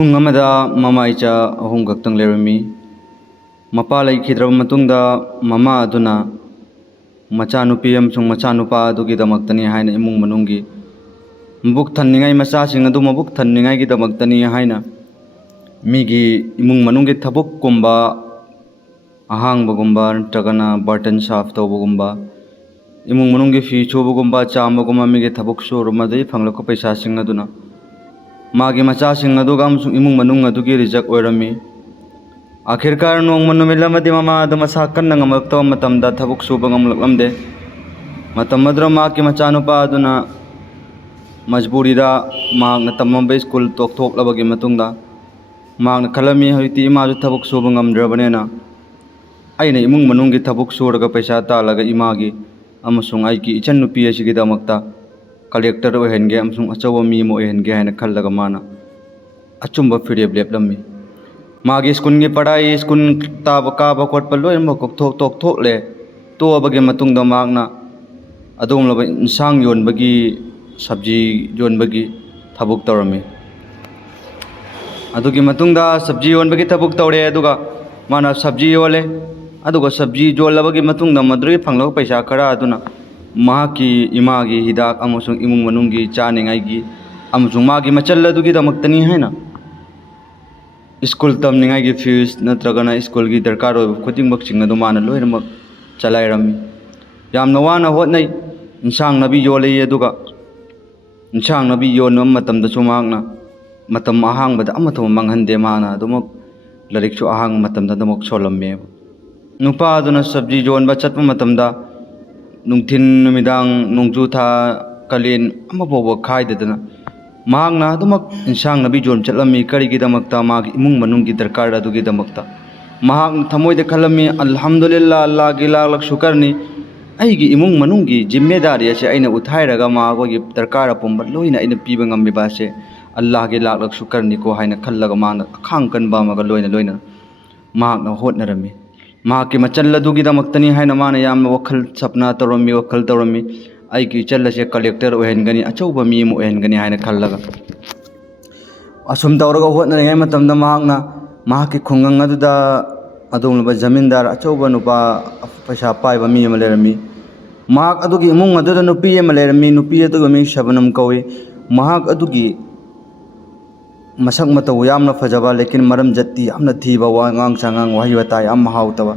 ꯄꯨꯡ ꯑꯃꯗ ꯃꯃꯥ ꯏꯆꯥ ꯑꯍꯨꯝ ꯈꯛꯇꯪ ꯂꯩꯔꯝꯃꯤ꯫ ꯃꯄꯥ ꯂꯩꯈꯤꯗ꯭ꯔꯕ ꯃꯇꯨꯡꯗ ꯃꯃꯥ ꯑꯗꯨꯅ ꯃꯆꯥꯅꯨꯄꯤ ꯑꯃꯁꯨꯡ ꯃꯆꯥꯅꯨꯄꯥ ꯑꯗꯨꯒꯤꯗꯃꯛꯇꯅꯤ ꯍꯥꯏꯅ ꯏꯃꯨꯡ ꯃꯅꯨꯡꯒꯤ ꯃꯕꯨꯛ ꯊꯟꯅꯤꯡꯉꯥꯏ ꯃꯆꯥꯁꯤꯡ ꯑꯗꯨ ꯃꯕꯨꯛ ꯊꯟꯅꯤꯡꯉꯥꯏꯒꯤꯗꯃꯛꯇꯅꯤ ꯍꯥꯏꯅ ꯃꯤꯒꯤ ꯏꯃꯨꯡ ꯃꯅꯨꯡꯒꯤ ꯊꯕꯛꯀꯨꯝꯕ ꯑꯍꯥꯡꯕꯒꯨꯝꯕ ꯅꯠꯇ꯭ꯔꯒꯅ ꯕꯔꯇꯟ ꯁꯥꯐ ꯇꯧꯕꯒꯨꯝꯕ ꯏꯃꯨꯡ ꯃꯅꯨꯡꯒꯤ ꯐꯤ ꯁꯨꯕꯒꯨꯝꯕ ꯆꯥꯝꯕꯒꯨꯝꯕ ꯃꯤꯒꯤ ꯊꯕꯛ ꯁꯨꯔ ꯃꯗꯨꯗꯒꯤ ꯐꯪꯂꯛꯄ ꯄꯩꯁꯥꯁꯤꯡ ꯑꯗꯨꯅ ꯃꯥꯒꯤ ꯃꯆꯥꯁꯤꯡ ꯑꯗꯨꯒ ꯑꯃꯁꯨꯡ ꯏꯃꯨꯡ ꯃꯅꯨꯡ ꯑꯗꯨꯒꯤ ꯔꯤꯖꯛ ꯑꯣꯏꯔꯝꯃꯤ꯫ ꯑꯥꯈꯤꯔꯀꯥꯔ ꯅꯣꯡꯃ ꯅꯨꯃꯤꯠ ꯑꯃꯗꯤ ꯃꯃꯥ ꯑꯗꯨ ꯃꯁꯥ ꯀꯟꯅ ꯉꯝꯂꯛꯇꯕ ꯃꯇꯝꯗ ꯊꯕꯛ ꯁꯨꯕ ꯉꯝꯂꯛꯂꯝꯗꯦ꯫ ꯃꯇꯝ ꯑꯗꯨꯗ ꯃꯍꯥꯛꯀꯤ ꯃꯆꯥꯅꯨꯄꯥ ꯑꯗꯨꯅ ꯃꯖꯕꯨꯔꯤꯗ ꯃꯍꯥꯛꯅ ꯇꯝꯃꯝꯕ ꯁ꯭ꯀꯨꯜ ꯇꯣꯛꯊꯣꯛꯂꯕꯒꯤ ꯃꯇꯨꯡꯗ ꯃꯍꯥꯛꯅ ꯈꯜꯂꯝꯃꯤ, ꯍꯧꯖꯤꯛꯇꯤ ꯏꯃꯥꯁꯨ ꯊꯕꯛ ꯁꯨꯕ ꯉꯝꯗ꯭ꯔꯕꯅꯤꯅ ꯑꯩꯅ ꯏꯃꯨꯡ ꯃꯅꯨꯡꯒꯤ ꯊꯕꯛ ꯁꯨꯔꯒ ꯄꯩꯁꯥ ꯇꯥꯜꯂꯒ ꯏꯃꯥꯒꯤ ꯑꯃꯁꯨꯡ ꯑꯩꯒꯤ ꯏꯆꯟꯅꯨꯄꯤ ꯑꯁꯤꯒꯤꯗꯃꯛꯇ ꯀꯂꯦꯛꯇꯔ ꯑꯣꯏꯍꯟꯒꯦ ꯑꯃꯁꯨꯡ ꯑꯆꯧꯕ ꯃꯤ ꯑꯃ ꯑꯣꯏꯍꯟꯒꯦ ꯍꯥꯏꯅ ꯈꯜꯂꯒ ꯃꯥꯅ ꯑꯆꯨꯝꯕ ꯐꯤꯔꯦꯞ ꯂꯦꯞꯂꯝꯃꯤ꯫ ꯃꯥꯒꯤ ꯁ꯭ꯀꯨꯜꯒꯤ ꯄढ़ाई ꯁ꯭ꯀꯨꯜ ꯀꯥꯕ ꯈꯣꯠꯄ ꯂꯣꯏꯅꯃꯛ ꯇꯣꯛꯊꯣꯛꯂꯦ꯫ ꯇꯣꯛꯑꯕꯒꯤ ꯃꯇꯨꯡꯗ ꯃꯍꯥꯛꯅ ꯑꯗꯨꯒꯨꯝꯂꯕ ꯏꯟꯁꯥꯡ ꯌꯣꯟꯕꯒꯤ ꯁꯕꯖꯤ ꯌꯣꯟꯕꯒꯤ ꯊꯕꯛ ꯇꯧꯔꯝꯃꯤ꯫ ꯑꯗꯨꯒꯤ ꯃꯇꯨꯡꯗ ꯁꯕꯖꯤ ꯌꯣꯟꯕꯒꯤ ꯊꯕꯛ ꯇꯧꯔꯦ ꯑꯗꯨꯒ ꯃꯥꯅ ꯁꯕꯖꯤ ꯌꯣꯜꯂꯦ꯫ ꯑꯗꯨꯒ ꯁꯕꯖꯤ ꯌꯣꯜꯂꯕꯒꯤ ꯃꯇꯨꯡꯗ ꯃꯗꯨꯗꯒꯤ ꯐꯪꯂꯛꯄ ꯄꯩꯁꯥ ꯈꯔ ꯑꯗꯨꯅ ꯃꯍꯥꯛꯀꯤ ꯏꯃꯥꯒꯤ ꯍꯤꯗꯥꯛ ꯑꯃꯁꯨꯡ ꯏꯃꯨꯡ ꯃꯅꯨꯡꯒꯤ ꯆꯥꯅꯤꯡꯉꯥꯏꯒꯤ ꯑꯃꯁꯨꯡ ꯃꯥꯒꯤ ꯃꯆꯜ ꯑꯗꯨꯒꯤꯗꯃꯛꯇꯅꯤ ꯍꯥꯏꯅ ꯁ꯭ꯀꯨꯜ ꯇꯝꯅꯤꯡꯉꯥꯏꯒꯤ ꯐꯤꯁ ꯅꯠꯇ꯭ꯔꯒꯅ ꯁ꯭ꯀꯨꯜꯒꯤ ꯗꯔꯀꯥꯔ ꯑꯣꯏꯕ ꯈꯨꯗꯤꯡꯃꯛꯁꯤꯡ ꯑꯗꯨ ꯃꯥꯅ ꯂꯣꯏꯅꯃꯛ ꯆꯂꯥꯏꯔꯝꯃꯤ꯫ ꯌꯥꯝꯅ ꯋꯥꯅ ꯍꯣꯠꯅꯩ, ꯏꯟꯁꯥꯡ ꯅꯥꯄꯤ ꯌꯣꯜꯂꯤ꯫ ꯑꯗꯨꯒ ꯏꯟꯁꯥꯡ ꯅꯥꯄꯤ ꯌꯣꯟꯕ ꯃꯇꯝꯗꯁꯨ ꯃꯍꯥꯛꯅ ꯃꯇꯝ ꯑꯍꯥꯡꯕꯗ ꯑꯃꯠꯇ ꯃꯥꯡꯍꯟꯗꯦ꯫ ꯃꯥꯅ ꯑꯗꯨꯃꯛ ꯂꯥꯏꯔꯤꯛꯁꯨ ꯑꯍꯥꯡꯕ ꯃꯇꯝꯗ ꯑꯗꯨꯃꯛ ꯁꯣꯜꯂꯝꯃꯦꯕ꯫ ꯅꯨꯄꯥ ꯑꯗꯨꯅ ꯁꯕꯖꯤ ꯌꯣꯟꯕ ꯆꯠꯄ ꯃꯇꯝꯗ ꯅꯨꯡꯊꯤꯟ ꯅꯨꯃꯤꯗꯥꯡ ꯅꯣꯡꯖꯨ ꯊꯥ ꯀꯥꯂꯦꯟ ꯑꯃꯐꯥꯎꯕ ꯈꯥꯏꯗꯗꯅ ꯃꯍꯥꯛꯅ ꯑꯗꯨꯃꯛ ꯏꯟꯁꯥꯡ ꯅꯥꯄꯤ ꯌꯣꯟꯕ ꯆꯠꯂꯝꯃꯤ꯫ ꯀꯔꯤꯒꯤꯗꯃꯛꯇ? ꯃꯥꯒꯤ ꯏꯃꯨꯡ ꯃꯅꯨꯡꯒꯤ ꯗꯔꯀꯥꯔ ꯑꯗꯨꯒꯤꯗꯃꯛꯇ꯫ ꯃꯍꯥꯛꯅ ꯊꯃꯣꯏꯗ ꯈꯜꯂꯝꯃꯤ, ꯑꯜꯍꯝꯗꯨꯂꯤꯜꯂꯥ, ꯑꯜꯂꯥꯍꯒꯤ ꯂꯥꯛ ꯁꯨꯀꯔꯅꯤ, ꯑꯩꯒꯤ ꯏꯃꯨꯡ ꯃꯅꯨꯡꯒꯤ ꯖꯤꯝꯃꯦꯗꯥꯔꯤ ꯑꯁꯦ ꯑꯩꯅ ꯎꯠꯊꯥꯏꯔꯒ ꯃꯈꯣꯏꯒꯤ ꯗꯔꯀꯥꯔ ꯑꯄꯨꯝꯕ ꯂꯣꯏꯅ ꯑꯩꯅ ꯄꯤꯕ ꯉꯝꯃꯤꯕ ꯑꯁꯦ ꯑꯜꯂꯥꯍꯒꯤ ꯂꯥꯛ ꯁꯨꯀꯔꯅꯤꯀꯣ ꯍꯥꯏꯅ ꯈꯜꯂꯒ ꯃꯥꯅ ꯑꯈꯥꯡ ꯀꯟꯕ ꯑꯃꯒ ꯂꯣꯏꯅꯅ ꯃꯍꯥꯛꯅ ꯍꯣꯠꯅꯔꯝꯃꯤ꯫ ꯃꯍꯥꯛꯀꯤ ꯃꯆꯜ ꯑꯗꯨꯒꯤꯗꯃꯛꯇꯅꯤ ꯍꯥꯏꯅ ꯃꯥꯅ ꯌꯥꯝꯅ ꯋꯥꯈꯜ ꯁꯞꯅꯥ ꯇꯧꯔꯝꯃꯤ, ꯋꯥꯈꯜ ꯇꯧꯔꯝꯃꯤ꯫ ꯑꯩꯒꯤ ꯏꯆꯜ ꯑꯁꯦ ꯀꯂꯦꯛꯇꯔ ꯑꯣꯏꯍꯟꯒꯅꯤ, ꯑꯆꯧꯕ ꯃꯤ ꯑꯃ ꯑꯣꯏꯍꯟꯒꯅꯤ ꯍꯥꯏꯅ ꯈꯜꯂꯒ ꯑꯁꯨꯝ ꯇꯧꯔꯒ ꯍꯣꯠꯅꯔꯤꯉꯩ ꯃꯇꯝꯗ ꯃꯍꯥꯛꯅ ꯃꯍꯥꯛꯀꯤ ꯈꯨꯡꯒꯪ ꯑꯗꯨꯗ ꯑꯗꯨꯒꯨꯝꯂꯕ ꯖꯃꯤꯟꯗꯥꯔ ꯑꯆꯧꯕ ꯅꯨꯄꯥ ꯄꯩꯁꯥ ꯄꯥꯏꯕ ꯃꯤ ꯑꯃ ꯂꯩꯔꯝꯃꯤ꯫ ꯃꯍꯥꯛ ꯑꯗꯨꯒꯤ ꯏꯃꯨꯡ ꯑꯗꯨꯗ ꯅꯨꯄꯤ ꯑꯃ ꯂꯩꯔꯝꯃꯤ꯫ ꯅꯨꯄꯤ ꯑꯗꯨꯒꯤ ꯃꯤꯡ ꯁꯕꯅꯝ ꯀꯧꯏ꯫ ꯃꯍꯥꯛ ꯑꯗꯨꯒꯤ ꯃꯁꯛ ꯃꯇꯧ ꯌꯥꯝꯅ ꯐꯖꯕ, ꯂꯦꯀꯤꯟ ꯃꯔꯝ ꯖꯠꯇꯤ ꯌꯥꯝꯅ ꯊꯤꯕ, ꯋꯥꯉꯥꯡ ꯁꯉꯥꯡ ꯋꯥꯍꯩ ꯋꯥꯇꯥ ꯌꯥꯝ ꯍꯥꯎꯇꯕ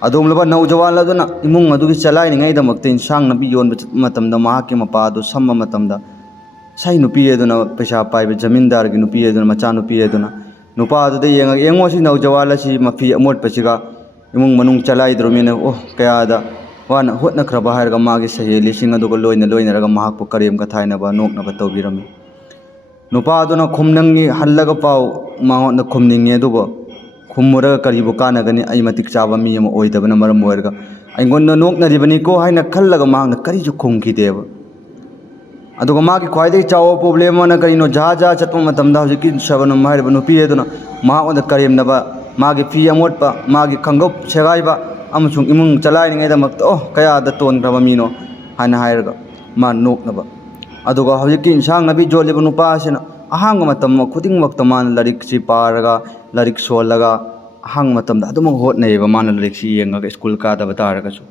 ꯑꯗꯨꯒꯨꯝꯂꯕ ꯅꯧꯖꯋꯥꯟ ꯑꯗꯨꯅ ꯏꯃꯨꯡ ꯑꯗꯨꯒꯤ ꯆꯂꯥꯏꯅꯤꯡꯉꯥꯏꯗꯃꯛꯇ ꯏꯟꯁꯥꯡ ꯅꯥꯄꯤ ꯌꯣꯟꯕ ꯆꯠꯄ ꯃꯇꯝꯗ ꯃꯍꯥꯛꯀꯤ ꯃꯄꯥ ꯑꯗꯨ ꯁꯝꯕ ꯃꯇꯝꯗ ꯉꯁꯥꯏ ꯅꯨꯄꯤ ꯑꯗꯨꯅ ꯄꯩꯁꯥ ꯄꯥꯏꯕ ꯖꯃꯤꯟꯗꯥꯔꯒꯤ ꯅꯨꯄꯤ ꯑꯗꯨꯅ ꯃꯆꯥꯅꯨꯄꯤ ꯑꯗꯨꯅ ꯅꯨꯄꯥ ꯑꯗꯨꯗ ꯌꯦꯡꯉꯒ, ꯌꯦꯡꯉꯣ ꯁꯤ ꯅꯧꯖꯋꯥꯟ ꯑꯁꯤ ꯃꯐꯤ ꯑꯃꯣꯠꯄꯁꯤꯒ ꯏꯃꯨꯡ ꯃꯅꯨꯡ ꯆꯂꯥꯏꯗ꯭ꯔꯕꯅꯤꯅ ꯀꯌꯥꯗ ꯋꯥꯅ ꯍꯣꯠꯅꯈ꯭ꯔꯕ ꯍꯥꯏꯔꯒ ꯃꯥꯒꯤ ꯁꯍꯦꯂꯤꯁꯤꯡ ꯑꯗꯨꯒ ꯂꯣꯏꯅꯔꯒ ꯃꯍꯥꯛꯄꯨ ꯀꯔꯦꯝ ꯀꯊꯥꯏꯅꯕ, ꯅꯣꯛꯅꯕ ꯇꯧꯕꯤꯔꯝꯃꯤ꯫ ꯅꯨꯄꯥ ꯑꯗꯨꯅ ꯈꯨꯝꯅꯤꯡꯉꯤ, ꯍꯜꯂꯒ ꯄꯥꯎ ꯃꯉꯣꯟꯗ ꯈꯨꯝꯅꯤꯡꯉꯤ, ꯑꯗꯨꯕꯨ ꯈꯨꯝꯃꯨꯔꯒ ꯀꯔꯤꯕꯨ ꯀꯥꯟꯅꯒꯅꯤ? ꯑꯩ ꯃꯇꯤꯛ ꯆꯥꯕ ꯃꯤ ꯑꯃ ꯑꯣꯏꯗꯕꯅ ꯃꯔꯝ ꯑꯣꯏꯔꯒ ꯑꯩꯉꯣꯟꯗ ꯅꯣꯛꯅꯔꯤꯕꯅꯤꯀꯣ ꯍꯥꯏꯅ ꯈꯜꯂꯒ ꯃꯍꯥꯛꯅ ꯀꯔꯤꯁꯨ ꯈꯨꯝꯈꯤꯗꯦꯕ꯫ ꯑꯗꯨꯒ ꯃꯥꯒꯤ ꯈ꯭ꯋꯥꯏꯗꯒꯤ ꯆꯥꯎꯕ ꯄ꯭ꯔꯣꯕ꯭ꯂꯦꯝ ꯑꯃꯅ ꯀꯔꯤꯅꯣ? ꯖꯍꯥ ꯆꯠꯄ ꯃꯇꯝꯗ ꯍꯧꯖꯤꯛꯀꯤ ꯁꯕꯅꯝ ꯍꯥꯏꯔꯤꯕ ꯅꯨꯄꯤ ꯑꯗꯨꯅ ꯃꯍꯥꯛꯉꯣꯟꯗ ꯀꯔꯦꯝꯅꯕ, ꯃꯥꯒꯤ ꯐꯤ ꯑꯃꯣꯠꯄ, ꯃꯥꯒꯤ ꯈꯪꯒꯧ ꯁꯦꯒꯥꯏꯕ ꯑꯃꯁꯨꯡ ꯏꯃꯨꯡ ꯆꯂꯥꯏꯅꯤꯡꯉꯥꯏꯗꯃꯛꯇ ꯀꯌꯥꯗ ꯇꯣꯟꯈ꯭ꯔꯕ ꯃꯤꯅꯣ ꯍꯥꯏꯅ ꯍꯥꯏꯔꯒ ꯃꯥ ꯅꯣꯛꯅꯕ꯫ ꯑꯗꯨꯒ ꯍꯧꯖꯤꯛꯀꯤ ꯏꯟꯁꯥꯡ ꯅꯥꯄꯤ ꯌꯣꯜꯂꯤꯕ ꯅꯨꯄꯥ ꯑꯁꯤꯅ ꯑꯍꯥꯡꯕ ꯃꯇꯝ ꯈꯨꯗꯤꯡꯃꯛꯇ ꯃꯥꯅ ꯂꯥꯏꯔꯤꯛꯁꯤ ꯄꯥꯔꯒ, ꯂꯥꯏꯔꯤꯛ ꯁꯣꯜꯂꯒ ꯑꯍꯥꯡꯕ ꯃꯇꯝꯗ ꯑꯗꯨꯃꯛ ꯍꯣꯠꯅꯩꯌꯦꯕ, ꯃꯥꯅ ꯂꯥꯏꯔꯤꯛꯁꯤ ꯌꯦꯡꯉꯒ ꯁ꯭ꯀꯨꯜ ꯀꯥꯗꯕ ꯇꯥꯔꯒꯁꯨ꯫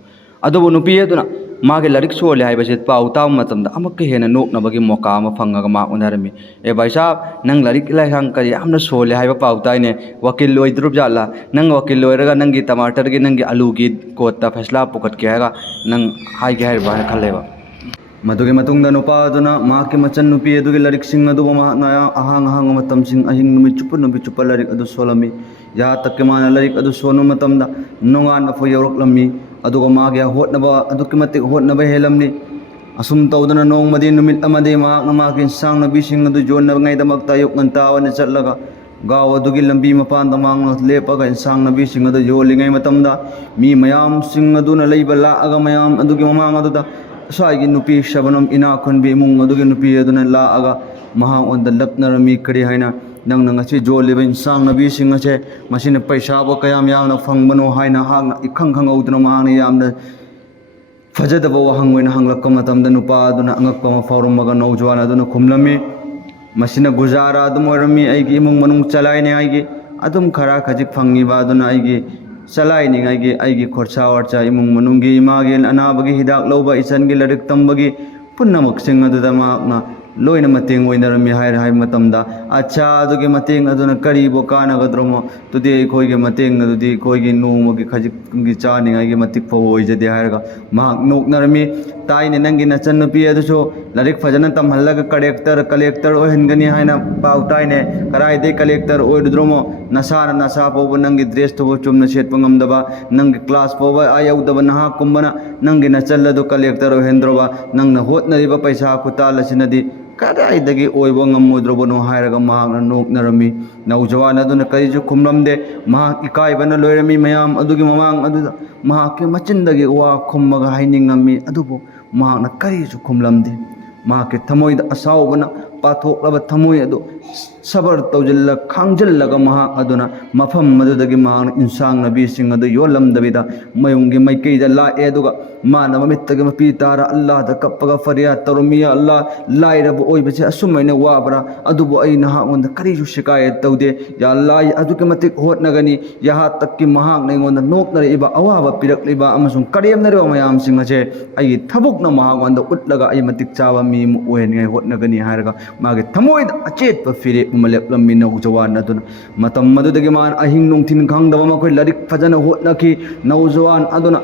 ꯑꯗꯨꯕꯨ ꯅꯨꯄꯤ ꯑꯗꯨꯅ ꯃꯥꯒꯤ ꯂꯥꯏꯔꯤꯛ ꯁꯣꯜꯂꯦ ꯍꯥꯏꯕꯁꯤ ꯄꯥꯎ ꯇꯥꯕ ꯃꯇꯝꯗ ꯑꯃꯨꯛꯀ ꯍꯦꯟꯅ ꯅꯣꯛꯅꯕꯒꯤ ꯃꯣꯀꯥ ꯑꯃ ꯐꯪꯉꯒ ꯃꯉꯣꯟꯗ ꯍꯥꯏꯔꯝꯃꯤ, ꯑꯦ ꯚꯥꯏ ꯁꯥꯍꯕ, ꯅꯪ ꯂꯥꯏꯔꯤꯛ ꯂꯥꯏꯁꯥꯡ ꯀꯔꯤ ꯌꯥꯝꯅ ꯁꯣꯜꯂꯦ ꯍꯥꯏꯕ ꯄꯥꯎ ꯇꯥꯏꯅꯦ, ꯋꯥꯀꯤꯜ ꯑꯣꯏꯗꯣꯔꯕ ꯖꯥꯠꯂꯥ? ꯅꯪ ꯋꯥꯀꯤꯜ ꯑꯣꯏꯔꯒ ꯅꯪꯒꯤ ꯇꯃꯥꯇꯔꯒꯤ, ꯅꯪꯒꯤ ꯑꯂꯨꯒꯤ ꯀꯣꯔꯠꯇ ꯐꯩꯁꯂꯥ ꯄꯨꯈꯠꯀꯦ ꯍꯥꯏꯔꯒ ꯅꯪ ꯍꯥꯏꯒꯦ ꯍꯥꯏꯔꯤꯕ ꯍꯥꯏꯅ ꯈꯜꯂꯦꯕ꯫ ꯃꯗꯨꯒꯤ ꯃꯇꯨꯡꯗ ꯅꯨꯄꯥ ꯑꯗꯨꯅ ꯃꯍꯥꯛꯀꯤ ꯃꯆꯟ ꯅꯨꯄꯤ ꯑꯗꯨꯒꯤ ꯂꯥꯏꯔꯤꯛꯁꯤꯡ ꯑꯗꯨꯕꯨ ꯃꯍꯥꯛꯅ ꯑꯍꯥꯡꯕ ꯃꯇꯝꯁꯤꯡ ꯑꯍꯤꯡ ꯅꯨꯃꯤꯠ ꯆꯨꯞꯄ ꯂꯥꯏꯔꯤꯛ ꯑꯗꯨ ꯁꯣꯜꯂꯝꯃꯤ꯫ ꯌꯥꯍꯥꯇꯛꯀꯤ ꯃꯥꯅ ꯂꯥꯏꯔꯤꯛ ꯑꯗꯨ ꯁꯣꯟꯕ ꯃꯇꯝꯗ ꯅꯣꯡꯉꯥꯟꯕꯐꯥꯎ ꯌꯧꯔꯛꯂꯝꯃꯤ꯫ ꯑꯗꯨꯒ ꯃꯥꯒꯤ ꯍꯣꯠꯅꯕ ꯑꯗꯨꯛꯀꯤ ꯃꯇꯤꯛ ꯍꯣꯠꯅꯕ ꯍꯦꯜꯂꯝꯃꯤ꯫ ꯑꯁꯨꯝ ꯇꯧꯗꯅ ꯅꯣꯡꯃꯗꯤ ꯅꯨꯃꯤꯠ ꯑꯃꯗꯤ ꯃꯍꯥꯛꯅ ꯃꯥꯒꯤ ꯏꯟꯁꯥꯡ ꯅꯥꯄꯤꯁꯤꯡ ꯑꯗꯨ ꯌꯣꯟꯅꯕꯉꯩꯗꯃꯛꯇ ꯑꯌꯨꯛ ꯉꯟꯇꯥ ꯑꯣꯏꯅ ꯆꯠꯂꯒ ꯒꯥꯎ ꯑꯗꯨꯒꯤ ꯂꯝꯕꯤ ꯃꯄꯥꯟꯗ ꯃꯍꯥꯛꯅ ꯂꯦꯞꯄꯒ ꯏꯟꯁꯥꯡ ꯅꯥꯄꯤꯁꯤꯡ ꯑꯗꯨ ꯌꯣꯜꯂꯤꯉꯩ ꯃꯇꯝꯗ ꯃꯤ ꯃꯌꯥꯝꯁꯤꯡ ꯑꯗꯨꯅ ꯂꯩꯕ ꯂꯥꯛꯑꯒ ꯃꯌꯥꯝ ꯑꯗꯨꯒꯤ ꯃꯃꯥꯡ ꯑꯗꯨꯗ ꯑꯁ꯭ꯋꯥꯏꯒꯤ ꯅꯨꯄꯤ ꯁꯕꯅꯝ ꯏꯅꯥꯛ ꯈꯨꯟꯕꯤ ꯏꯃꯨꯡ ꯑꯗꯨꯒꯤ ꯅꯨꯄꯤ ꯑꯗꯨꯅ ꯂꯥꯛꯑꯒ ꯃꯍꯥꯛꯉꯣꯟꯗ ꯂꯛꯅꯔꯝꯃꯤ꯫ ꯀꯔꯤ ꯍꯥꯏꯅ? ꯅꯪꯅ ꯉꯁꯤ ꯌꯣꯜꯂꯤꯕ ꯏꯟꯁꯥꯡ ꯅꯥꯄꯤꯁꯤꯡ ꯑꯁꯦ ꯃꯁꯤꯅ ꯄꯩꯁꯥꯕꯨ ꯀꯌꯥꯝ ꯌꯥꯝꯅ ꯐꯪꯕꯅꯣ ꯍꯥꯏꯅ ꯃꯍꯥꯛꯅ ꯏꯈꯪ ꯈꯪꯍꯧꯗꯅ ꯃꯍꯥꯛꯅ ꯌꯥꯝꯅ ꯐꯖꯗꯕ ꯋꯥꯍꯪ ꯑꯣꯏꯅ ꯍꯪꯂꯛꯄ ꯃꯇꯝꯗ ꯅꯨꯄꯥ ꯑꯗꯨꯅ ꯑꯉꯛꯄ ꯑꯃ ꯐꯥꯎꯔꯝꯃꯒ ꯅꯧꯖꯋꯥꯟ ꯑꯗꯨꯅ ꯈꯨꯝꯂꯝꯃꯤ, मसिना गुजारा अदुम ओइरमी आइगी इमुंग मनुंग चलाइने आइगी अदुम खरा खजिक फंगिबा अदुना आइगी चलाइनिंगाइगी आइगी खर्चा वर्चा इमुंग मनुंगी इमागी अनाबगी हिदाक लौबा इचनगी लरिक तंबगी पुनमक सिंग अदुदा माकना लोइना मतेंग ओइनरमी हाइर हाइ मतमदा अच्छा अदुगी मतेंग अदुना करीबो कानागद्रोमो तुदि अखोइगी मतेंग अदुदि अखोइगी नोमगी खजिकगी चानिंगाइगी मतिक फो ओइजदे हाइरगा माक नोकनरमी ताइने नंगी नचन्नुपी अदुसो लारिक फजना तमहल्लगा कलेक्टर ओइहनगनी हाइना पाउ ताइने कराइदे कलेक्टर ओइरुद्रोमो नसाना नसा पोबो नंगी ड्रेस तोबो चुमना सेटपा ngamdaba नंगी क्लास पोबा आयौदबा नहा कुंबना नंगी नचल्लदो कलेक्टर ओइहनद्रोबा नंगना होतनरिबा पैसा खुतालसिनदि कदाइदगी ओइबो ngamudrobono hairaga mahakna noknarami naujawan aduna karisu khumlamde mahak ikaibana loirami mayam adugi mamang aduda mahak machindagi wa khummaga hainingami adubo mahakna karisu khumlamde mahak thamoida asaubana पाथोक्लब थमोय अदो सबर तौजिल्ल खांजिल्लगा महक अदुना मफम मदुदगी मान इंसांग नबी सिंग अदु योलमदबिदा मयुंगी मैकैदा लाए अदुगा मान ममित्तगे मपी तारा अल्लाह द कप्पगा फरियाद तरुमिया अल्लाह लाइरब ओइबसे असुमैने वाबरा अदुबो अई नहा ओंद करिजु शिकायत तौदे या अल्लाह अदुके मतिक होतनगनी यहा तक की महक नैंगोंद नोकनरे इबा अवाबा पिरकलिबा अमसुंग करियमनरे मयाम सिंग असे अई थबुकना महक ओंद उतलगा अई मतिक चावा मी ओहेने होतनगनी हारगा मागे थमोइद अचेत फिरे उमलेपलमी नौजवान अदुना मतम मदुदगी मान अहिंग नोंथिन खंगदबा मखोय लरिक फजना होतनकी नौजवान अदुना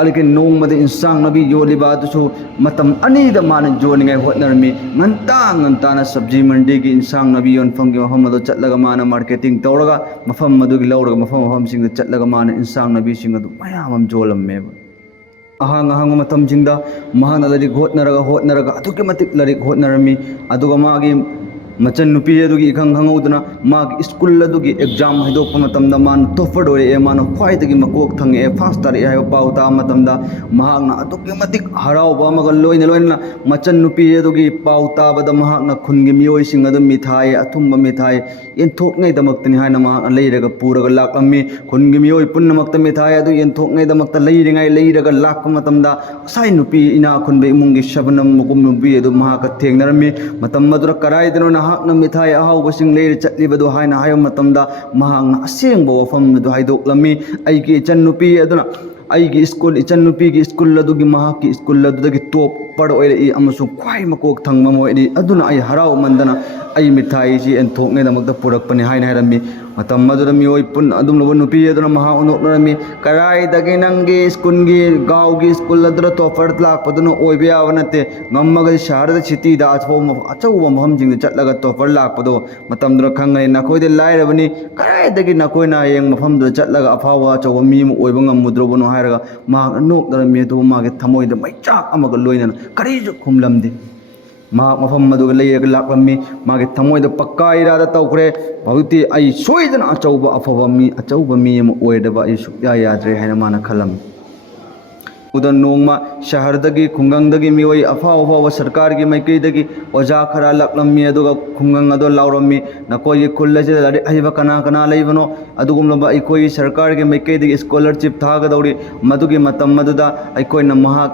अलके नोंमद इंसांग नबी योलिबा दुसु मतम अनीद मान जोनिंगे होतनरमी nganta सब्जी मंडी की इंसांग नबी योनफंग के मफम मदु चटलगा मान मार्केटिंग तौरगा मफम मदुगी लौरगा मफम सिंग चटलगा मान इंसांग नबी सिंग अदु मयाम जोलम्मे अहांग अहांग मतम जिंदा महाना लरिक होतनरगा अदुके मतिक लरिक होतनरमी अदुगा मागी मचन नुपी अदुगी इखंग खंगौदना मागी स्कूल अदुगी एग्जाम हैदोप मतमदा मान टॉपर ओरे ए मान ख्वाइदगी मकोक थंगे ए फास्ट तारे हायो पाउता मतमदा महागना अदुगे मतिक हराउबा मग लोइना मचन नुपी अदुगी पाउता बद महागना खुनगी मियोय सिंग अदु मिठाई अथुम मिठाई एंथोकनै दमक्तनि हायना महागना लेरगा पुरगा लाकलम्मी खुनगी मियोय पुन्नमक्त मिठाई अदु एंथोकनै दमक्त लेरिङै लेरगा लाक मतमदा साइ नुपी इना खुनबे इमुंगी शबनम मुकुम नुपी अदु महाका थेंगनरमी मतम मदुरा कराइदनो हाकना मिठाई अहाउबसिंग लेर चटलिबदो हायना हायो मतमदा महांगना असेंबो वफमदो हाइदोक्लमी अइगी इचन्नुपी अदुना अइगी स्कूल इचन्नुपी की स्कूल अदुगी महाकी स्कूल अदुदगी टॉप पर ओइरई अमसुंग ख्वाइ मकोक थंगमा मोइदि अदुना अइ हराउ मंदना अइ मिठाई जी एंथोकनै दमक्ता पुरकपनि हायना हायरमी मतम मदुरा मियोय पुन अदुम लोब नुपी अदुना महा उनोक्नरमी कराइदगी नंगी स्कूलगी गाँवगी स्कूल अदुरा टॉपर लाकपदुना ओइबे याबा नते ngamaga shahar city da athom achauba maham jing chatlaga topper lakpado matam dra khangai nakoi de lairabani karai dagi nakoi na yeng mafam dra chatlaga afawa achauba mi mu oiba ngamudro bono hairaga ma nok dra me do ma ge thamoi da maichak amaga loina kari ju khumlamdi ma mafam madu leiraga laklammi ma ge thamoi da pakka ira da tawkre bauti ai soidana achauba afawa mi achauba mi mu oidaba ai sukya yadre haina mana khalam उदन नोंगमा शहरदगी खुंगंगदगी मियोय अफाव अफाव सरकार की मैकैदगी ओजा खरा लक्लम्मी अदुगा खुंगंग अदो लाउरम्मी नकोय खुल्लजे लारि अहिबा कना कना लेबनो अदुगुमलबा अइकोय सरकार की मैकैदगी स्कॉलरशिप थागदौरी मदुगी मतम मदुदा अइकोय न महा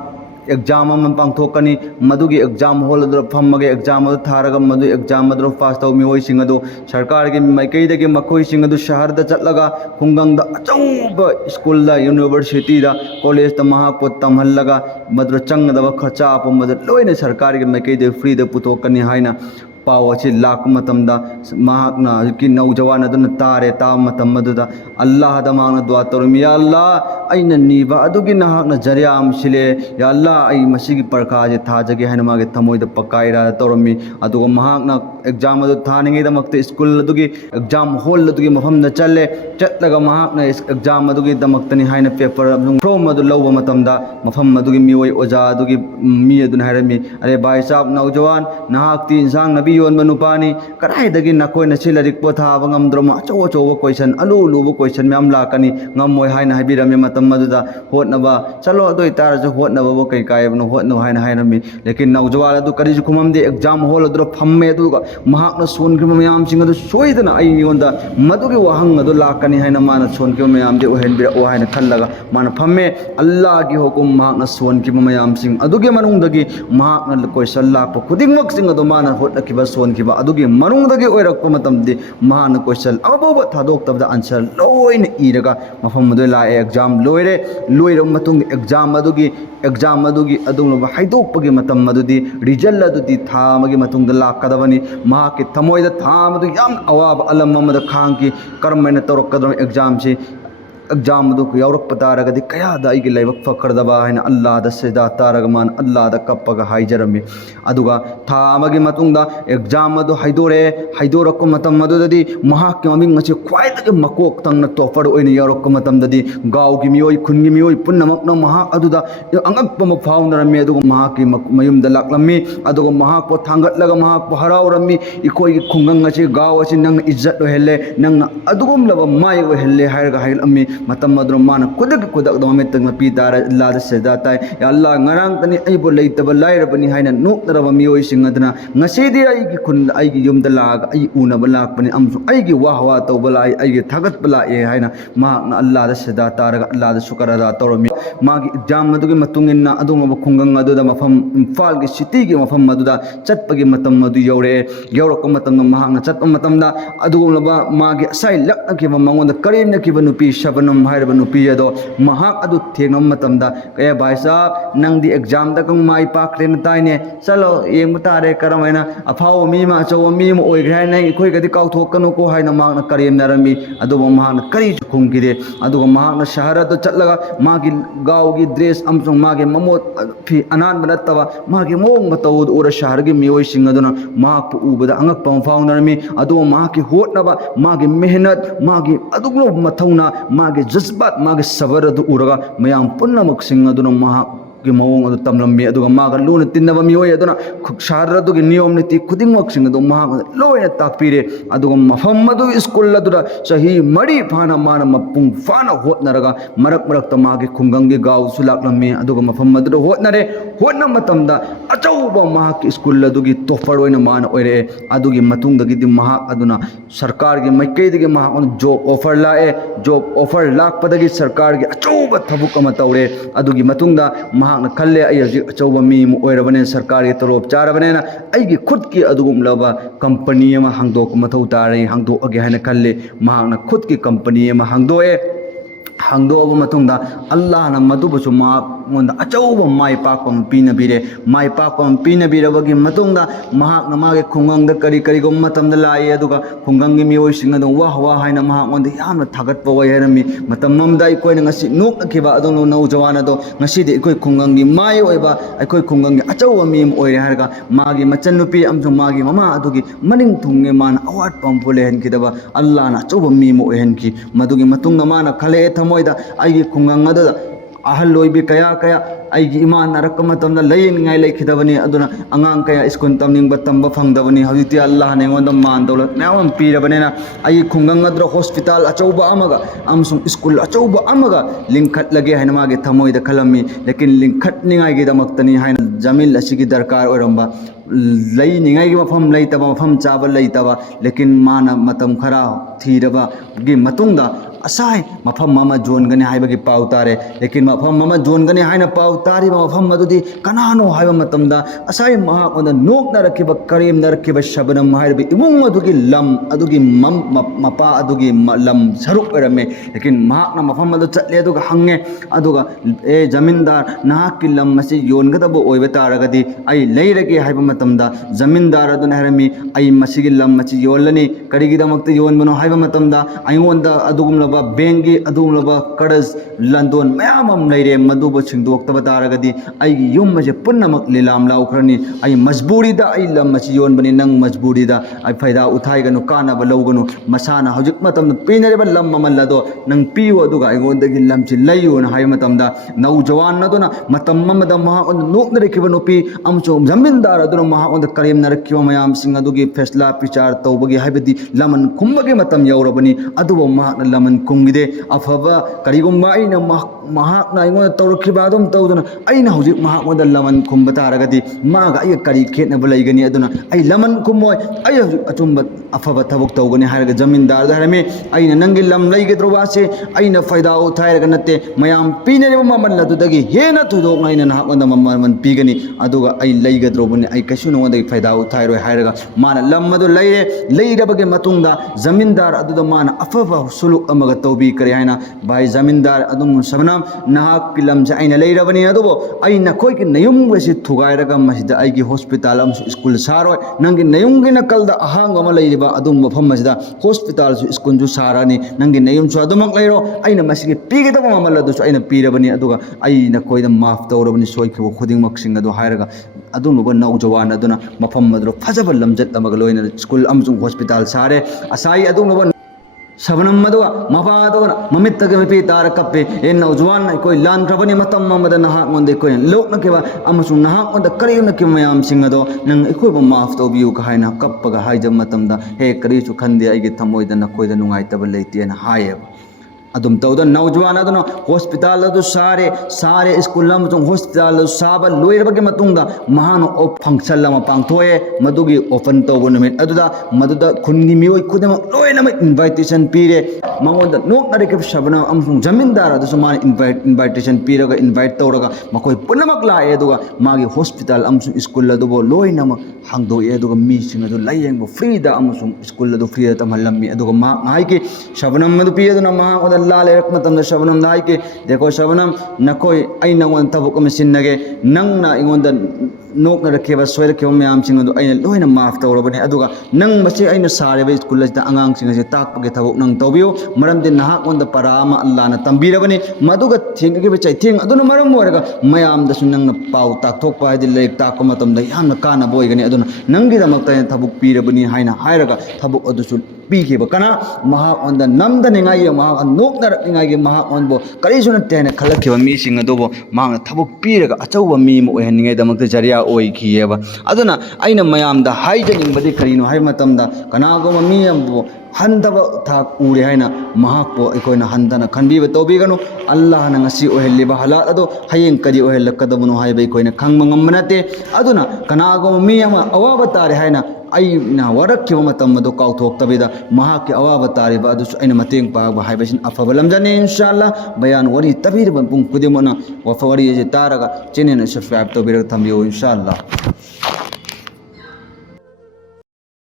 एग्जाम पांथोकनी मदुगी एग्जाम हॉल फमगे एग्जाम थारग मदु एग्जाम पास तौ मियोय सिंग अदु सरकार की मैकैदगी मखोय सिंग अदु शहर द चटलगा खुंगंग द अचौब स्कूल द यूनिवर्सिटी द कॉलेज द महापो तमहल्लगा मदु चंगदब खर्चा अप मदु लोइने सरकार की मैकैदे फ्री द पुथोकनी हाइना पाव अच्छी लाख मतमदा महाकना की नौजवान अदुन तारे ता मतम मदुदा अल्लाह द मांगना दुआ तोरम या अल्लाह अइना नीबा अदुगी नहाकना जरियाम सिले या अल्लाह अइ मसिगी परखाजे थाजगे हैन मागे थमोइद पकाइरा तोरमी अदुगा महाकना एग्जाम अदु थानिंगे दमक्ते स्कूल अदुगी एग्जाम हॉल अदुगी मफम द चले चटलगा महाकना एग्जाम अदुगी दमक्तनी हाइना पेपर फ्रॉम अदु लौबा मतमदा मफम अदुगी मियोय ओजा अदुगी मी अदुन हाइरमी अरे भाई साहब नौजवान नहाकती इंसान नबी योन मनुपानी कराइदगी नकोय नसि लरिक पोथाबा ngamdroma achau achau question alu lu question myam lakani ngamoy haina habirami matam maduda hotnaba chalo adoi tar ju hotnaba bo kai kai bno hotno haina hainami lekin nawjawala du kari ju khumam de exam hall adro phamme du महाकना सोनखिबा मयामसिंग अदु सोइदना आई योंदा मदुगे वहंग अदु लाकनी हाइना माना सोनखिबा मयामदे ओहेनबिरा हाइना खल्लगा माना फम्मे अल्लाह की हुकुम महाकना सोनखिबा मयामसिंग अदुगे मनुंगदगी महाकना question लाप खुदिंगमक्सिंग अदु माना होटलखिबा सोनखिबा अदुगे मनुंगदगी ओइरक्पा मतमदि महाना question अबोबा थादोक्तबदा answer लोइना Irga मफम मदु लाए exam लोइरम मतुंग exam अदुगी अदुंगबा हाइदोकपगे मतम मदुदी result अदुदी था अमगी मतुंग लाकदबनी महाके थमोइदा था मदु याम अवाब अलम अमदा खांगी करमैना तौरकदम एग्जाम से एग्जाम यौरप तारगदी कयादा अगी लाइबक फखरदबा है अल्लाह सेदा तारग मान अल्लाह कप्पग हाइजरमी अदुगा था अमगी मतुंगदा एग्जाम अदु हाइदोरे हाइदोरक मतम मदुददी महाक ममिंग असे ख्वाइदगी मकोक तंगना टॉपर ओइन यौरक मतमददी गाव की मियोय खुनगी मियोय पुन्नमकना महा अदुदा अंगकपम फाउनरमी अदुगा महाकी मयुमदा लाक्लमी अदुगा महाक थांगतलगा महाक हराउरमी इकोई खुंगंग असे गाव असे नंग इज्जत ओहेले नंग अदुगुम लब माय ओहेले हायरगा हाइलमी मतम अदुन माना खुदक दममित मपी तार अल्लाह सेदा ताई या अल्लाह ngarang tani aibo leitaba lairabani haina noktaraba miyoi singadna ngasidi aigi khun aigi yumda lag ai unaba lakpani amsu aigi wahwa tawbala aigi thagat bala e haina ma na Allah da seda taraga Allah da shukara da tawmi magi exam madugi matunginna adunga khungang aduda mafam imphal gi city gi mafam maduda chatpagi matam madu yore yorok matam mahanga chatpa matamda adugulaba magi sai lakna ki mangonda karimna ki nupi shabanam hairaba nupi ado mahak adu thengam matamda kaya bhai sahab nang di exam da kang mai pakren taine chalo yeng tare karamaina afau mi ma chaw mi mo oi gra nai khoi gadi kaw thok kanu ko haina ma na karim narami adu ma na kari khum gide adu ma na shahara do chatlaga ma gi gaw gi dress amsong ma gi mamot fi anan banataba ma gi mong mataw ura shahar gi mi oi sing aduna ma pu ubada angak pam fau narami adu ma ki hotnaba ma gi mehnat ma gi adu mathauna ma gi jazbat ma gi sabar adu uraga mayam punnamak sing aduna ma की मौंग अदु तमलम्मी अदुगा मागा लून तिन्नबा मियोय अदुना शहर अदुगी नियम नीति खुदिंगमक सिंग अदु मा लोयना ताकपीरे अदुगा मफम अदु school अदुदा सही मरी फाना माना मपुंग फाना होतनरगा मरक मरक तमागे खुंगंगे गाव सुलाकलम्मी अदुगा मफम अदु होतनरे होतना मतमदा अचौबा मा की स्कूल अदुगी तोफर ओइना माना ओइरे अदुगी मतुंगदगी दि मा अदुना सरकार की मैकेदगी मा जॉब ऑफर लाए जॉब ऑफर लाकपदगी सरकार की अचौबा थबुक अमा तौरे अदुगी मतुंगदा महाकना खल्ले आई हजिक अचौबा मी ओइरबने सरकार की तलोब चारबनेना आइगी खुद की अदुगुमलबा कंपनी अमा हांगदोक मथौ तारे हांगदोअगे हाइना खल्ले महाकना खुद की कंपनी अमा हांगदोए हांगदोअबा मतुंगदा अल्लाह ना मदुबसु मा मोंदा अचौबा माय पाकम पीनबिरे माय पाकम पीनबिरबगी मतुंगदा महाकना मागे खुंगंगदा करी करी गो मतमदा लाए अदुगा खुंगंगी मियोय सिंगदा वाह वाह हाइना महाक मोंदा यामना थागतपा वय हेरमी मतममदा इकोयना ngasi नोकनखिबा अदोनो नौ जवान अदो ngasi इकोय खुंगंगी माय ओइबा इकोय खुंगंगी अचौबा मी ओइरे हारगा मागी मचन नुपी अमसु मागी ममा अदुगी मनिंग थुंगे मान अवार्ड पंपुले हेनखिदबा अल्लाह ना अचौबा मी ओइहनखि मदुगी मतुंगना माना खले थमोइदा आइगी खुंगंग अदुदा ahal loibi kaya kaya aigi iman narakka matamda layin ngai lekhidabani aduna angang kaya iskun tamning batamba phangdabani hawiti allah ne ngonda man dawlat nawam pirabanena ai khungang adra hospital achauba amaga amsung school achauba amaga linkhat lage haina mage thamoida khalami lekin linkhat ningai gi damaktani haina jamil asigi darkar oramba lei ningai gi mafam leitaba mafam chaba leitaba lekin mana matam khara thiraba gi matungda asai mafam mama jon gani haibagi pau tare lekin mafam mama jon gani haina pau tari mafam madudi kanano haiba matamda asai maha onda nok na rakhiba karim na rakhiba shabanam haibi ibung adugi lam adugi mapa adugi lam saruk erame lekin maha na mafam madu chatle aduga hange aduga e zamindar nahak ki lam masi yon gada bo oiba taragadi ai leirage haiba matamda zamindar aduna harami ai masigi lam masi yolani karigi damakta yon bano haiba matamda ai onda adugum bengi adumlaba kadas landon mayamam leire maduba singdokta bataragadi ai yum maje punnamak lilam laukrani ai majburi da ai lam machi yon bani nang majburi da ai faida uthai ganu kana ba lawganu masana hojik matam pinare ba lam mamallado nang piwo duga ai gondagi lam chi layu na hai matam da nau jawan na dona matam mamada ma on nok na rekibano pi amcho zamindar aduna ma on karim na rekkiwa mayam singa dugi fesla pichar tawbagi haibadi laman kumbagi matam yaurabani aduba ma laman कुंगिदे अफबा करिगुम्बा अइना महाकना अइगोंदा तौरखिबा अदुम तौदुना अइना हौजिक महाकमोदा लमन खुम्बा तारगदि मागा अइ करि खेतनबा लैगनि अदुना अइ लमन खुम्मोय अइ हौजिक अचुम्बा अफबा थबक तौगनि हारगा जमीनदार दा हरमे अइना नंगि lump लैगद्रोबासे अइना फायदा उथायरगा नते मयाम पीनरिबा ममन अदुदगि हेना थुदोकना अइना नाहाकमोदा ममन पीगनि अदुगा अइ लैगद्रोबनि अइ कैसु नोंगोंदगि फायदा उथायरोय हारगा माना लम अदु लैरे लैरबगे मतुंगदा जमीनदार अदुदा माना अफबा सुलुक अमगा तौबी करे हाइना भाई जमीनदार अदुम सबनाम नाहाक किलमसे अइना लैरबनि अदुबो अइ नखोइगि नयुमगसि थुगायरगा मसिदा अइगि हॉस्पिटल अमसु स्कूल सारोय नंगि नयुमगि नकलदा अहांग अमा लैरिबा अदुम मफम मसिदा हॉस्पिटल सु स्कूल सु सारानि नंगि नयुमसु अदुमक लैरो अइना मसिगि पीगदबा ममल अदुसु अइना पीरबनि अदुगा अइ नखोइदा माफ तौरबनि सोइखिबो खुदिंमक्सिंग अदु हायरगा अदुमबा नौजवान अदुना मफम अदु फजबा लमजत अमगा लोइना स्कूल अमसु हॉस्पिटल सारे असाई अदुमबा सबनम मदुआ मफा अदुना ममित तगे मपी तार कप्पे ए नौजवान कोई लानख्रबनि मतम ममदा नहाक मोंदे कोइ लोकनकेबा अमसु नहाक मोंदा करियुनके मयाम सिंगदो नंग इखोइबा माफ तौबियु का हाइना कप्पगा हाइज मतमदा हे करिसु खंदे अइगे थमोइदा नखोइदा नुंगाइतबा लैतेना हायेबा अदुम तौदा नौजवान अदुना हॉस्पिटल अदु सारे स्कूल अमसुंग हॉस्पिटल साबा लोइरबगे मतुंगदा महान ओ फंक्शन लमा पांगथोए मदुगी ओपन तौबो नुमित अदुदा मदुदा खुनगी मियोय खुदम लोइनम इनविटेशन पीरे मंगोंदा नोकनरिके सबना अमसुंग जमीनदार अदुसु मान इनविटेशन पीरगा इनवाइट तौरगा मखोय पुनमक लाए अदुगा मागी हॉस्पिटल अमसुंग स्कूल अदुबो लोइनम हांगदोए अदुगा मीसिंग अदु लायेंबो फ्रीदा अमसुंग स्कूल अदु फ्रीदा तमहलम्मी अदुगा मा हाइके सबनम मदु पी अदुना मा ओदा लाले मतम शबनम नाइके देखो शबनम नखोय अइ नंगोन तबुक मसिनगे नंगना इंगोंदा नोकना रखेबा सोयरखेबा मयाम सिंग अदु अइना लोइना माफ तौरबने अदुगा नंग मसे अइना सारेबा स्कूल असिदा अंगांग सिंग असे ताकपगे तबुक नंग तौबियो मरमदि नाहाक ओंदा परामा अल्लाहना तंबीरबने मदुगा थेंगगे चैथेंग अदुना मरम ओरगा मयाम दसु नंगना पाउ ताकथोकपा हाइदि लेक ताकपा मतमदा यामना कानाबा ओइगनि अदुना नंगिदमक्ता तबुक पीरबनि हाइना हायरगा तबुक अदुसु पीखेबा कना महा ओंदा नमदनिंगाय महा नोकनरनिंगाय महा ओनबो करिसु नतेना खलखेबा मीसिंग अदुबो मांगना तबुक पीरगा अचौबा मी म ओइहनिंगाय दमक्ता जरिया ओइखियेबा अदुना अइना मयामदा हाइजनिंगबदि करिनो हाय मतमदा कनागोमा मी अमबो हंदबा थाक उरे हाइना महापो अखोइना हंदना खनबीबा तौबीगनु अल्लाहना ngasi ओहेलिबा हालात अदो हयेंग कदि ओहेलकदबनो हाइबा अखोइना खंगबा ngambnate अदुना कनागोमा मी अमा अवाबा तारे हाइना अइना वरक्खिबा मतम अदो काउथोक्तबिदा महाके अवाबा तारिबा अदुसु अइना मतेंग पागबा हाइबसिन अफबा लमजने इंशाअल्लाह बयान वरी तबीरबा पुंग कुदिमना वफा वरी जे तारगा चैनल सब्सक्राइब तौबिरग थंबियो इंशाअल्लाह।